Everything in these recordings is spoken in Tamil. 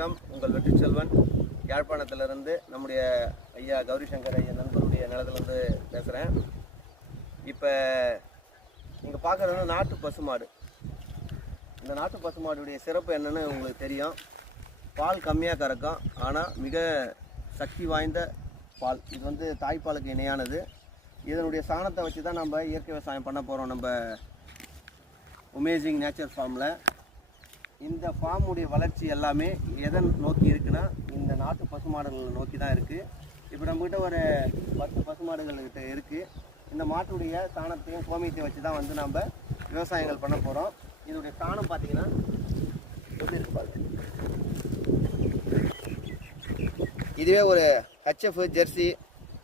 வணக்கம். உங்கள் வெற்றி செல்வன் யாழ்ப்பாணத்திலிருந்து நம்முடைய ஐயா கௌரி சங்கர் ஐயா நண்பருடைய நிலத்திலிருந்து பேசுகிறேன். இப்போ நீங்கள் பார்க்குறது வந்து நாட்டு பசுமாடு. இந்த நாட்டு பசுமாடுடைய சிறப்பு என்னென்னு உங்களுக்கு தெரியும். பால் கம்மியாக கறக்கும், ஆனால் மிக சக்தி வாய்ந்த பால். இது வந்து தாய்ப்பாலுக்கு இணையானது. இதனுடைய சாணத்தை வச்சு தான் நம்ம இயற்கை விவசாயம் பண்ண போகிறோம். நம்ம அமேசிங் நேச்சர் ஃபார்மில் இந்த ஃபார்முடைய வளர்ச்சி எல்லாமே எதை நோக்கி இருக்குன்னா இந்த நாட்டு பசுமாடுகளை நோக்கி தான் இருக்குது. இப்போ நம்மகிட்ட ஒரு 10 பசுமாடுகள்கிட்ட இருக்குது. இந்த மாட்டுடைய சாணத்தையும் கோமியத்தையும் வச்சு தான் வந்து நம்ம விவசாயங்கள் பண்ண போகிறோம். இதனுடைய சாணம் பார்த்திங்கன்னா எப்படி இருக்கு பாருங்க. இதுவே ஒரு ஹெச்எஃப் ஜெர்சி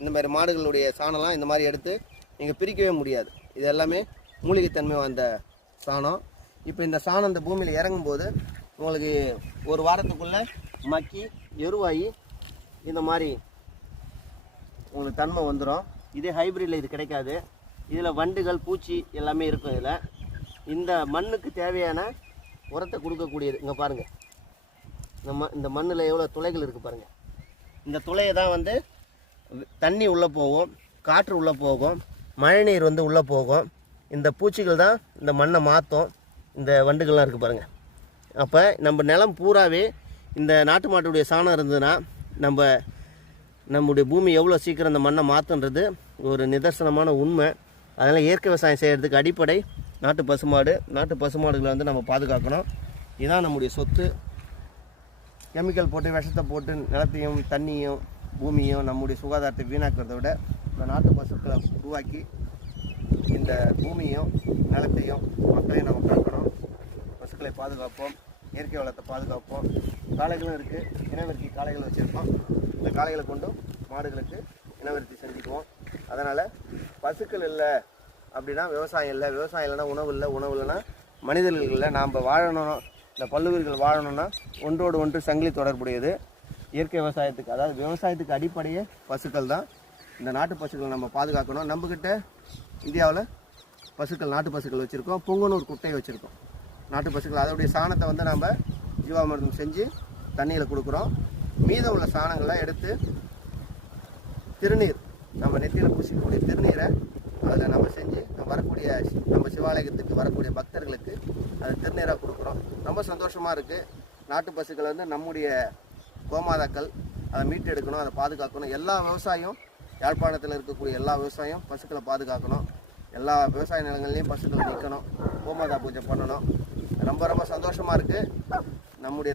இந்த மாதிரி மாடுகளுடைய சாணம்லாம் இந்த மாதிரி எடுத்து நீங்கள் பிரிக்கவே முடியாது. இது எல்லாமே மூலிகைத்தன்மை வாய்ந்த சாணம். இப்போ இந்த சாணம் இந்த பூமியில் இறங்கும்போது உங்களுக்கு ஒரு வாரத்துக்குள்ளே மக்கி எருவாகி இந்த மாதிரி உங்களுக்கு தன்மை வந்துடும். இதே ஹைப்ரிட்டில் இது கிடைக்காது. இதில் வண்டுகள் பூச்சி எல்லாமே இருக்கும். இதில் இந்த மண்ணுக்கு தேவையான உரத்தை கொடுக்கக்கூடியது. இங்கே பாருங்கள், இந்த மண்ணில் எவ்வளோ துளைகள் இருக்குது பாருங்கள். இந்த துளையை தான் வந்து தண்ணி உள்ளே போகும், காற்று உள்ளே போகும், மழைநீர் வந்து உள்ளே போகும். இந்த பூச்சிகள் தான் இந்த மண்ணை மாற்றும். இந்த வண்டுகள்லாம் இருக்குது பாருங்கள். அப்போ நம்ம நிலம் பூராவே இந்த நாட்டு மாட்டுடைய சாணம் இருந்ததுன்னா நம்முடைய பூமி எவ்வளோ சீக்கிரம் இந்த மண்ணை மாற்றுன்றது ஒரு நிதர்சனமான உண்மை. அதனால் இயற்கை விவசாயம் செய்கிறதுக்கு அடிப்படை நாட்டு பசுமாடு. நாட்டு பசுமாடுகளை வந்து நம்ம பாதுகாக்கணும். இதுதான் நம்முடைய சொத்து. கெமிக்கல் போட்டு விஷத்தை போட்டு நிலத்தையும் தண்ணியும் பூமியும் நம்முடைய சுகாதாரத்தை வீணாக்கிறத விட இந்த நாட்டு பசுக்களை உருவாக்கி இந்த பூமியும் நிலத்தையும் மக்களையும் நம்ம காக்கணும். பசுக்களை பாதுகாப்போம், இயற்கை வளத்தை பாதுகாப்போம். காளைகளும் இருக்குது, இனவருத்தி காளைகள் வச்சுருக்கோம். இந்த காளைகளை கொண்டும் மாடுகளுக்கு இனவருத்தி செஞ்சுக்குவோம். அதனால் பசுக்கள் இல்லை அப்படின்னா விவசாயம் இல்லை, விவசாயம் இல்லைன்னா உணவு இல்லை, உணவு இல்லைன்னா மனிதர்கள் இல்லை. நாம் வாழணும், இந்த பல்லுயிர்கள் வாழணும்னா ஒன்றோடு ஒன்று சங்கிலி தொடர்புடையது. இயற்கை விவசாயத்துக்கு, அதாவது விவசாயத்துக்கு அடிப்படையே பசுக்கள் தான். இந்த நாட்டு பசுக்களை நம்ம பாதுகாக்கணும். நம்மக்கிட்ட இந்தியாவில் பசுக்கள், நாட்டு பசுக்கள் வச்சுருக்கோம். பொங்கனூர் குட்டை வச்சுருக்கோம் நாட்டு பசுக்கள். அதோடைய சாணத்தை வந்து நம்ம ஜீவாமிர்தம் செஞ்சு தண்ணியில் கொடுக்குறோம். மீதம் உள்ள சாணங்களை எடுத்து திருநீர், நம்ம நெத்தியில் பூசிக்கக்கூடிய திருநீரை அதில் நம்ம செஞ்சு வரக்கூடிய நம்ம சிவாலயத்துக்கு வரக்கூடிய பக்தர்களுக்கு அது திருநீராக கொடுக்குறோம். ரொம்ப சந்தோஷமாக இருக்குது. நாட்டு பசுக்கள் வந்து நம்முடைய கோமாதாக்கள். அதை மீட்டு எடுக்கணும், அதை பாதுகாக்கணும். எல்லா விவசாயம், யாழ்ப்பாணத்தில் இருக்கக்கூடிய எல்லா விவசாயம் பசுக்களை பாதுகாக்கணும். எல்லா விவசாய நிலங்கள்லையும் பசுக்களை நிற்கணும், கோமாதா பூஜை பண்ணணும். ரொம்ப ரொம்ப சந்தோஷமாக இருக்குது. நம்முடைய